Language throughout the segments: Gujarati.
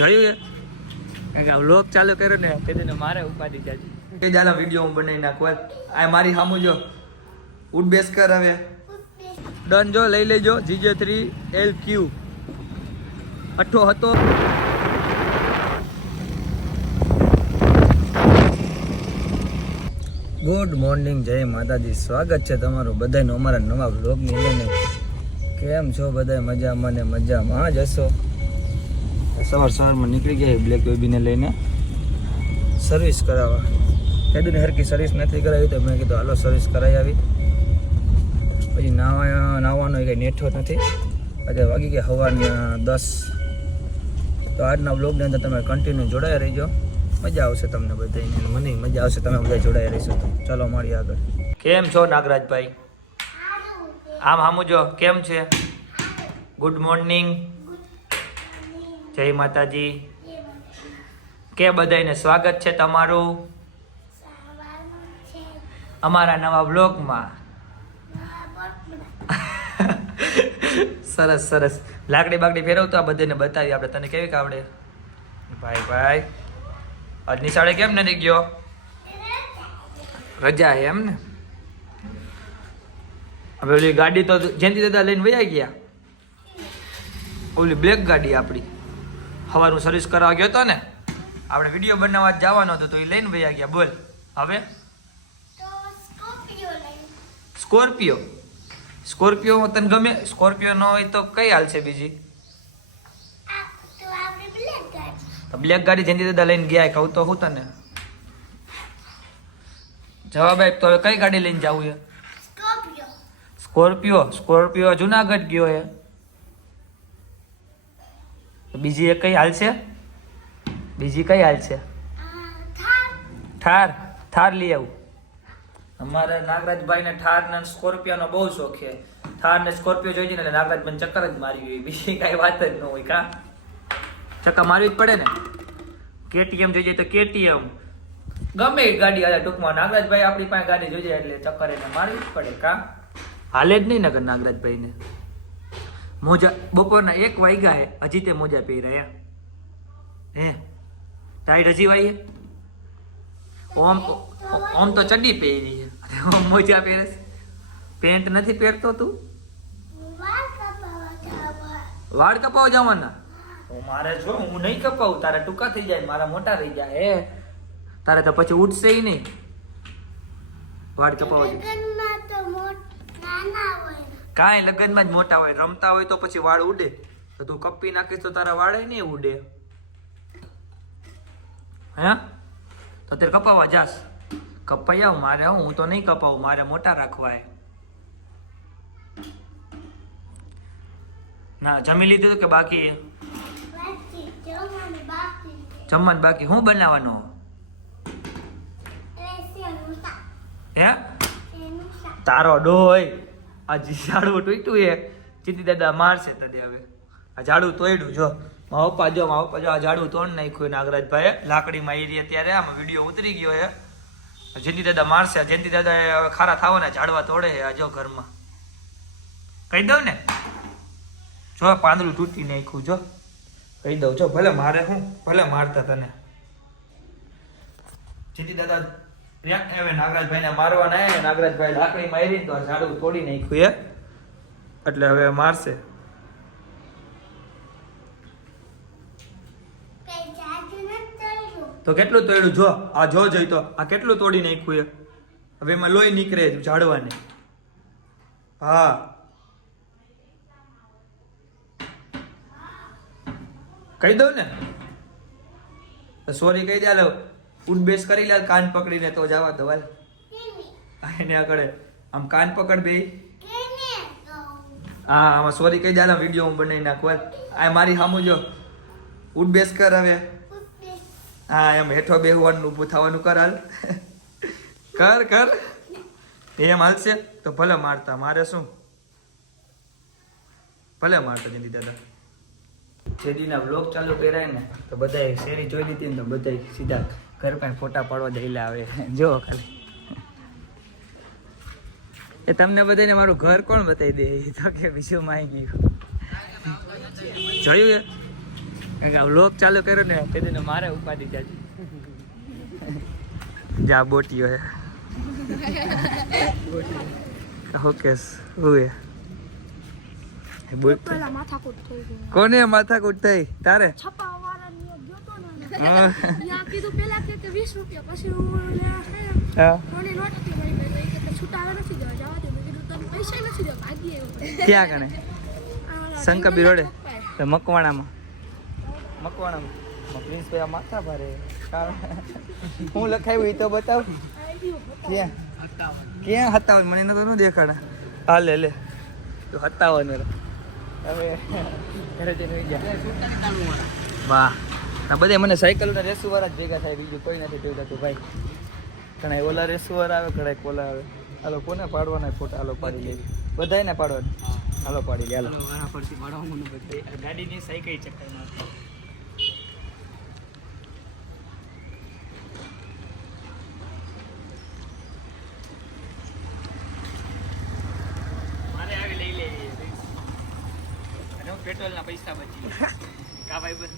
જોયું કે વ્લોગ ચાલુ કર્યો ને કીધું મારે ઉપાધિ જાજી કે જાલા વિડીયો હું બનાવી નાખું આ મારી સામું જો ઉડ બેસ કર હવે ડન જો લઈ લેજો GJ3 LQ અઠ્ઠો હતો. ગુડ મોર્નિંગ, જય માતાજી. સ્વાગત છે તમારું બધાનું અમારા નવા વ્લોગની લઈને. કેમ છો બધા? મજામાં ને મજામાં જ હશો. સવારમાં નીકળી ગયા બ્લેક બેબીને લઈને સર્વિસ કરાવવા. કીધું ને હરકી સર્વિસ નથી કરાવી તો મેં કીધું હાલો સર્વિસ કરાવી આવી. પછી નાવાનો કંઈ નેઠો નથી. આજે વાગી ગયા સવારના 10. તો આજના વ્લોગની અંદર તમે કન્ટિન્યુ જોડાયા રહીજો. મજા આવશે તમને બધાને, મને મજા આવશે. તમે બધા જોડાયા રહીશો તો ચાલો મળીએ આગળ. કેમ છો નાગરાજભાઈ? આમ હામું જો કેમ છે? ગુડ મોર્નિંગ, જય માતાજી. કે બધાને સ્વાગત છે તમારું અમારા નવા બ્લોગમાં. સરસ સરસ. લાકડી બાકડી ફેરવતો બધાને બતાવી આપણે. તને કેવી આવડે ભાઈ? ભાઈ આજ નિશાળે કેમ નથી ગયો? રજા એમ ને? હવે ઓલી ગાડી તો જયંતિ દાદા લઈને વયા ગયા. ઓલી બ્લેક ગાડી આપણી સવારનું સર્વિસ કરવા ગયો હતો ને, આપણે વિડીયો બનાવવા જવાનો હતો તો એ લઈને વયા ગયા. બોલ હવે સ્કોર્પિયો. સ્કોર્પિયો તને ગમે? સ્કોર્પિયો ન હોય તો કઈ હાલ છે બીજી? બ્લેક ગાડી જયંતિ દાદા લઈને ગયા. કહું તો હું તને જવાબ આપ. તો હવે કઈ ગાડી લઈને જવું છે? સ્કોર્પિયો. સ્કોર્પિયો જુનાગઢ ગયો હે. બીજી એક કઈ હાલ છે? બીજી કઈ હાલ છે? થાર. થાર લઈ આવું. અમારે નાગરાજભાઈ ને થાર ને સ્કોર્પિયો નો બહુ શોખ છે. થાર ને સ્કોર્પિયો જોઈ ને નાગરાજભાઈ ચક્કર જ મારી ગઈ. બીજી કઈ વાત જ ન હોય. કા ચક્કા મારવી જ પડે ને. KTM જોઈ જાય તો KTM, ગમે એ ગાડી હાલે. ટૂંકમાં નાગરાજભાઈ આપણી પાસે ગાડી જોઈ જાય એટલે ચક્કર એને મારવી જ પડે. કા હાલે જ નહીં નગર નાગરાજભાઈ ને. મોજા બપોરના 1 વાગ્યા હે, હજી તે મોજા પહેર્યા હે. ટાઈટ હજી વાઈએ. ઓમ તો ચડ્ડી પહેરી છે, મોજા પહેરે. પેન્ટ નથી પહેરતો તું? વાળ કપાવા જવાના? મારે જો હું નહીં કપાવું, તારે ટૂંકા થઈ જાય, મારા મોટા થઈ જાય હે. તારે તો પછી ઉઠશે નહીં વાળ કપાવા. કાંઈ લગ્નમાં જ મોટા હોય, રમતા હોય તો પછી વાળ ઉડે. તો તું કપી નાખીશ તો તારા વાળે નહીં ઉડે હે? તો અત્યારે કપાવા જાસ. કપાઈ આવ. મારે હું તો નહીં કપાવું, મારે મોટા રાખવા હે. ના જમી લીધું કે બાકી? જમવાનું બાકી. શું બનાવવાનું હે? તારો ડોય આ ઝાડવું તૂટ્યું એ ચીતી દાદા મારશે તને. હવે આ ઝાડું તોડ્યું જો મારા પપ્પા જો આ ઝાડું તોડ નાખ્યું નાગરાજભાઈ લાકડીમાં. એ રહી અત્યારે આમાં વિડીયો ઉતરી ગયો હે. જયંતિ દાદા મારશે. જયંતિ દાદા ખારા થવાના ઝાડવા તોડે છે. આ જો ઘરમાં કહી દઉં ને, જો પાંદડું તૂટી નાખ્યું. જો કહી દઉં. જો ભલે મારે હું ભલે મારતા તને. જયંતિ દાદા હવે નાગરાજભાઈ ને મારવાના હે. નાગરાજભાઈ લાકડી મારી તો ઝાડું તોડી નાખ્યું હે એટલે હવે મારશે. તો કેટલું તોડ્યું જો આ જો જોઈ તો આ કેટલું તોડી નાખ્યું હે. હવે એમાં લોહી નીકળે ઝાડવાને. હા કહી દઉં ને, સોરી કહી દે. ઉઠ બેસ કરી લે, કાન પકડીને તો જવા દો. એને આગળ આમ કાન પકડ બે. હા આમાં સોરી કહી દે. વિડીયો હું બનાવી નાખું. આ મારી સામું જો ઉઠ બેસ કર હવે. હા એમ હેઠો બેહવાનું ઊભું થવાનું કર. હાલ કર કર. એમ હાલશે તો ભલે મારતા. મારે શું? ભલે મારતા. જયંતિ દાદા શેરીના વ્લોગ ચાલુ કર્યા ને તો બધા શેરી જોઈ લીધી ને તો બધા સીધા ઘર પાસે ફોટા પાડવા દઈલા આવે. જો ખાલી એ તમને બધાને મારું ઘર કોણ બતાવી દે? તો કે બીજું માઈ ગયું જોયું એ વ્લોગ ચાલુ કર્યો ને તેને મારે ઉપાધિ જાજી જા બોટીઓ હે ઓકે હુએ પેલા માથાકૂટ થઈ ગઈ. કોને માથાકૂટ થઈ તારે છપાવાળાની ગયો તો ને ત્યાં કીધું પેલા કે 20 રૂપિયા પછી હું લેવા હા થોડી નોટ હતી મારી પાસે કે છૂટાવા નથી દેવા જવા દે મેં કીધું તને પૈસા નથી દેવા ભાગી આવ્યો ક્યાં કણે શંકરબી રોડે તો મકવાણામાં પ્રિન્સભાઈ આ માથા ભારે હું લખાયું એ તો બતાવ ક્યાં 57 મને તો ન દેખાડા હા લે લે તો 57 હવે ઘરે જઈને ગયા વાહ આ બધા મને સાયકલ ના રેસુ વાળા જ ભેગા થાય બીજું કોઈ નથી થયું થતું ભાઈ ઘણા ઓલા રેસુ વાળા આવે ઘણા કોલા આવે હાલો કોને પાડવાના ફોટા હાલો પાડી લેવી બધાને પાડવાના હાલો પાડી લે હાલો ગાડીની સાયકલ ચક્કર મારતી પેટ્રોલ ના પૈસા બચી કા ભાઈ બસ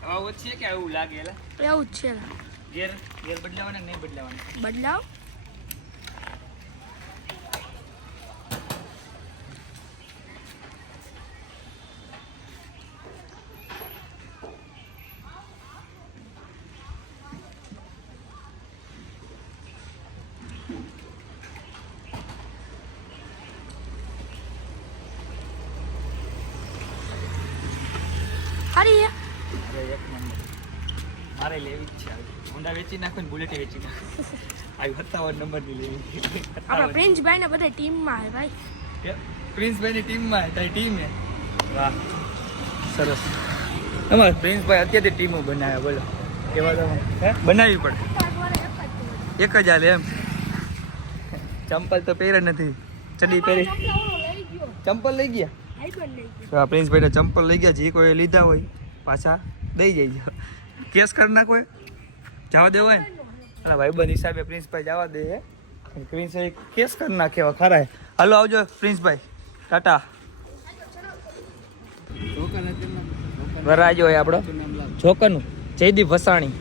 હવે ઓછી કે આવું લાગે એલા એવું જ છે ગેર બદલાવાના નહીં બદલાવાના બદલાવ અરે એક નંબર મારે લેવી જ છે હોન્ડા વેચી નાખો ને બુલેટ વેચી નાખો આવી 57 નંબરની લેવી આપણા પ્રિન્સભાઈ ને બધા ટીમમાં હે ભાઈ પ્રિન્સભાઈની ટીમમાં તારી ટીમ હે વાહ સરસ અમાર પ્રિન્સભાઈ અત્યારથી ટીમો બનાવ્યા બોલો કેવા તમે હે બનાવવી પડે એક જ હાલે એમ ચંપલ તો પહેરે નથી ચડી પહેરી ચંપલ લઈ ગયા પ્રિન્સભાઈને ચંપલ લઈ ગયા જે કોઈ લીધા હોય પાછા દઈ જાય કેસ કરી નાખો જવા દેવો હોય ને અલા ભાઈબંધ હિસાબે પ્રિન્સભાઈ જવા દે પ્રિન્સભાઈ કેસ કરી નાખે ખરા હાલો આવજો પ્રિન્સભાઈ ટાટા વરાજો હોય આપણો છોકરનું જયદીપ વસાણી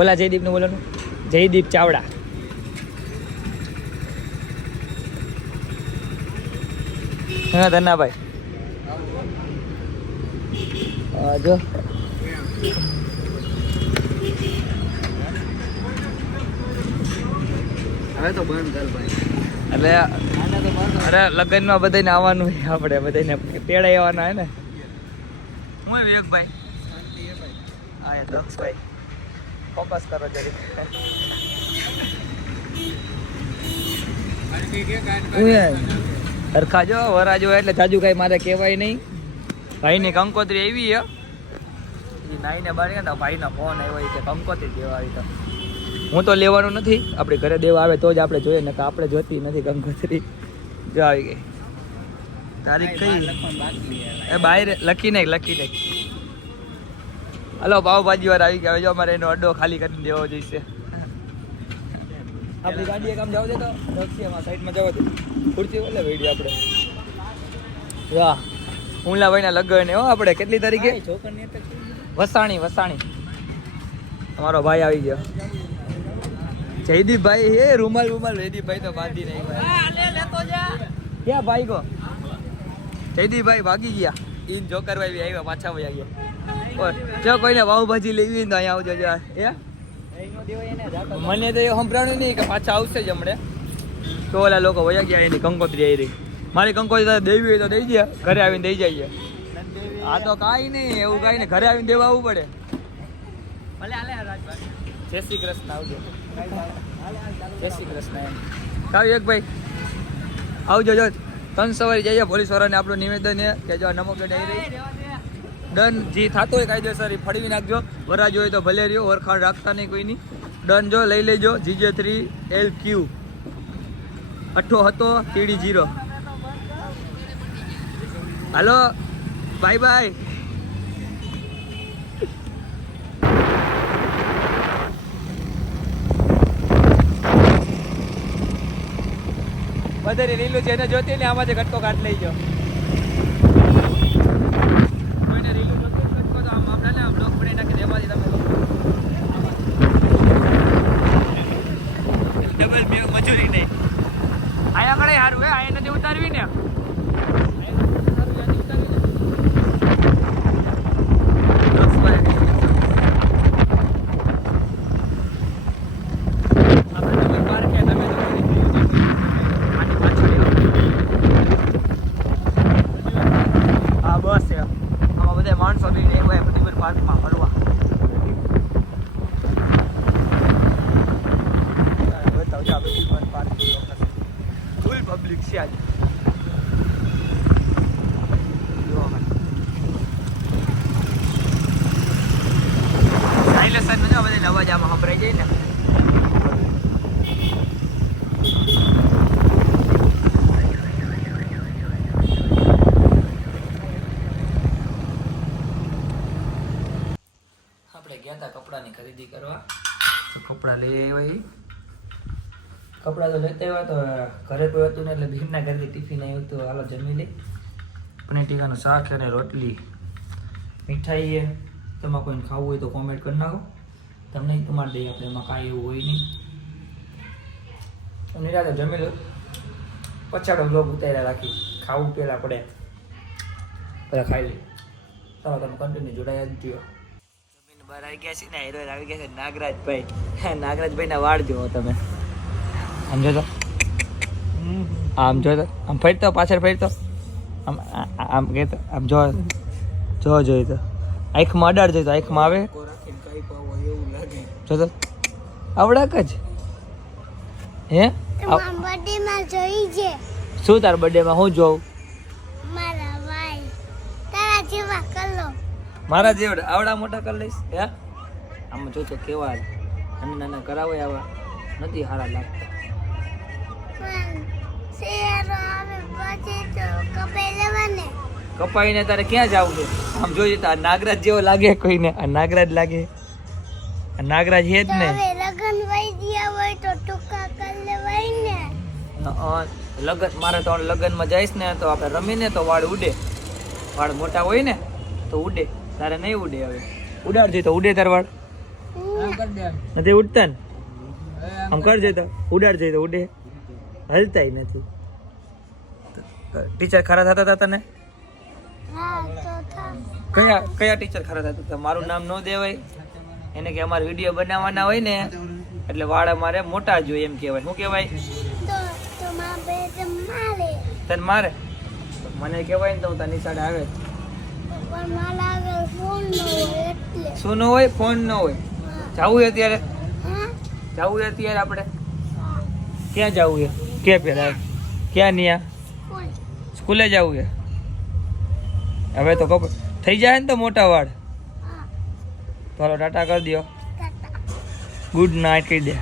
ઓલા જયદીપ નું બોલવાનું જયદીપ ચાવડા હા ધન્નાભાઈ જો હવે તો બંધ કર ભાઈ એટલે અરે લગ્નમાં બધાને આવવાનું હોય આપણે બધાને તેડાઈ આવવાના હોય ને હું વિવેકભાઈ હા એ દક્ષભાઈ ફોકસ કરો જરી સરખા જો વરાજો એટલે જાજુ કઈ મારે કહેવાય નહીં ભાઈની કંકોત્રી એવી હે એ નાઈને બાર ગયા ભાઈનો ફોન આવ્યો કે કંકોત્રી દેવા આવી તો હું તો લેવાનું નથી આપણે ઘરે દેવા આવે તો જ આપણે જોઈએ ને કે આપણે જોતી નથી કંકોત્રી જો આવી ગઈ તારીખ કઈ એ બહાર લખી નાખ હલો પાવભાજી વાર આવી ગયા જો અમારે એનો અડ્ડો ખાલી કરીને દેવો જોઈશે આપણી ગાડી કામ જવા દે તો રક્ષિયામાં સાઈડમાં જવા દે ખુરશી ઓલે વેડી આપણે વાહ હુંલાભાઈના લગ્ન હો આપણે કેટલી તારીખે વસાણી અમારો ભાઈ આવી ગયો જયદીપભાઈ હે રૂમાલ જયદીપભાઈ તો બાંધી નહીં ક્યાં ભાઈ કો જયદીપભાઈ ભાગી ગયા ઈન જોકરભાઈ આવ્યા પાછા વયા ગયા જો કોઈને પાવભાજી લેવી ને અહીંયા આવજો એ મને તો એ સંભળાણું નહીં કે પાછા આવશે જ હમણે તો ઓલા લોકો વયા ગયા એની કંકોત્રી આવી રહી મારી કંકોત્રી દેવી હોય તો દઈ દે ઘરે આવીને દઈ જાય આ તો કાંઈ નહીં એવું કાંઈ નહીં ઘરે આવીને દેવા આવવું પડે જય શ્રી કૃષ્ણ આવજો જય શ્રી કૃષ્ણ કાવ્યું એક ભાઈ આવજો જો 3 સવારે જઈએ પોલીસ વાળાને આપણું નિવેદન છે કે જો નમક આવી રહી ડન જે થતો હોય કાયદેસર ફળવી નાખજો વરાજ હોય તો ભલે રહ્યો વરખાડ રાખતા નહીં કોઈની ડન જો લઈ લેજો GJ3 LQ 8 હાલો બાય વધારે રીલું છે એને જોતી ને આમાંથી કટકો કાઢ લઈ જાઓ. કોઈને રીલું જોતી હોય કટકો તો આમ આપણે ને આમ બ્લોક બનાવી નાખી એમાંથી તમે ડબલ બે મજૂરી નહીં. આયા કણે સારું હે આયા નથી ઉતારવી ને પબ્લિક છે આજે. સાયલેન્સર ન બધે અવાજ આમાં સંભળાઈ જાય ને. આપણે ગયા હતા કપડાની ખરીદી કરવા. કપડા લઈ આવ્યા. કપડાં તો લેતા આવ્યા તો ઘરે કોઈ હતું ને એટલે ભીમના ઘરેથી ટિફિન આવ્યું હતું. હાલો જમી લે. પનીર ટીકાનું શાક અને રોટલી મીઠાઈ છે. તમારે કોઈને ખાવું હોય તો કોમેન્ટ કરી નાખો. તમને તમારે દઈએ આપણે એમાં કાંઈ એવું હોય નહીં. નિરાતે જમી લો પછાડો બ્લોગ ઉતાર્યા રાખી. ખાવું પહેલાં પડે બધા ખાઈ લે. ચાલો તમે કન્ટિન્યુ જોડાયા જ થયો. જમીન બહાર આવી ગયા છે ને હીરો આવી ગયા છે નાગરાજભાઈ. નાગરાજભાઈના વાળ જુઓ તમે. આમ જોતો આમ જોતો આમ ફરતો પાછળ ફરતો આમ આમ કહેતો આમ જો જોઈ તો આંખમાં અડાડ જોઈ તો આંખમાં આવે જોતો આવડાક જ હે. બર્થડેમાં જોઈ છે શું તાર બર્થડેમાં હું જોઉં? મારા ભાઈ તારા જેવા કલો મારા જેવડા આવડા મોટા કરી લઈશ હે. આમાં જોતો કેવા નાના નાના કરાવે આવા નથી સારા લાગતા. કપાઈને તારે ક્યાં જવું છે? આમ જોઈ તો આ નાગરાજ જેવો લાગે કોઈને. આ નાગરાજ લાગે. આ નાગરાજ છે જ ને. લગન વઈ ગયા હોય તો ટૂંકા કરી લેવાય ને. લગન મારે તો લગનમાં જઈશ ને તો આપણે રમીને તો વાળ ઉડે. વાળ મોટા હોય ને તો ઉડે. તારે નહીં ઉડે. હવે ઉડાડજે તો ઉડે તાર વાળ. નથી ઉડતા ને આમ કરજે તો ઉડાડજે તો ઉડે. હલતાય નથી. ટીચર ખરા થતા હતા તને? કયા કયા ટીચર ખરા થતા હતા? મારું નામ ન દેવાય એને કે અમારે વિડીયો બનાવવાના હોય ને એટલે વાળ અમારે મોટા જોઈએ એમ કહેવાય. શું કહેવાય? તને મારે મને કહેવાય ને તો હું તને નિશાળે આવે. શું ન હોય? ફોન ન હોય. જવું અત્યારે જવું અત્યારે આપણે ક્યાં જવું છે? કે પેલા ક્યાં નહીં સ્કૂલે જવું છે? હવે તો કપ થઈ જાય ને તો મોટા વાળ. ચાલો ટાટા કરી દો. ગુડ નાઇટ કહી દે.